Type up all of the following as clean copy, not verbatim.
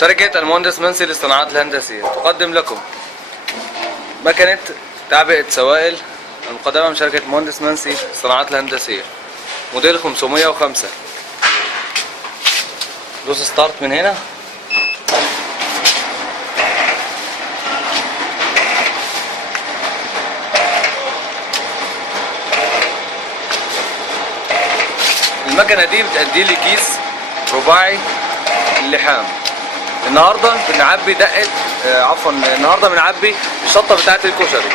شركة المهندس منسي للصناعات الهندسية تقدم لكم مكنة تعبئة سوائل المقدمة من شركة المهندس منسي للصناعات الهندسية موديل 505. دوس ستارت من هنا. المكنة دي بتأدي لي كيس رباعي اللحام. النهارده بنعبي النهارده بنعبي الشطه بتاعت الكشري.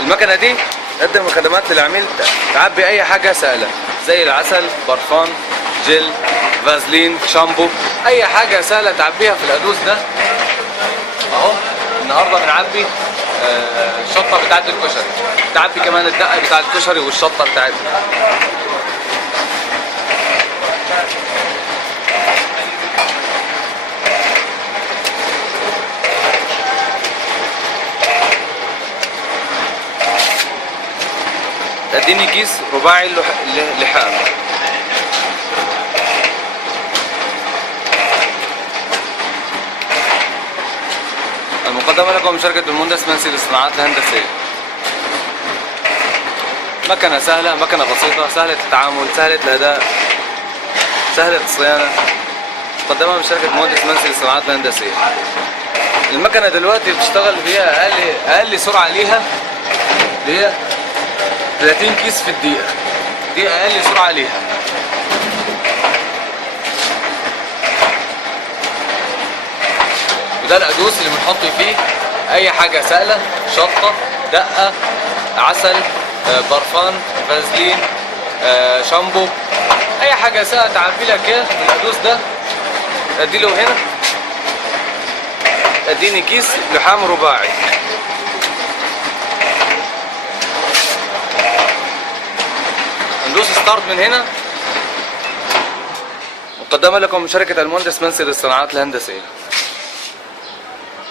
المكنه دي تقدم خدمات للعميل، تعبي اي حاجه سائله زي العسل، برفان، جل، فازلين، شامبو، اي حاجه سائله تعبيها في القدوس ده. اهو النهارده بنعبي الشطه بتاعت الكشري، تعبي كمان الدقه بتاعت الكشري والشطه بتاعتها. اديني كيس رباعي اللحام. المقدمة لكم من شركة المهندس منسي للصناعات الهندسية. مكنة سهلة، مكنة بسيطة، سهلة التعامل، سهلة الأداء، سهلة الصيانة. مقدمة من شركة المهندس منسي للصناعات الهندسية. المكنة دلوقتي بتشتغل فيها أقل سرعة ليها هي 30 كيس في الدقيقة، دي أقل سرعة ليها. وده القدوس اللي بنحط فيه أي حاجة سائلة، شطة، دقة، عسل، برفان، فازلين، شامبو، أي حاجة سائلة تعبي لك اياها بالقدوس ده. أديله هنا، أديني كيس لحام رباعي. ندوس ستارت من هنا. مقدمة لكم من شركة المهندس منسي للصناعات الهندسية.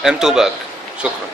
M2 باك. شكرا.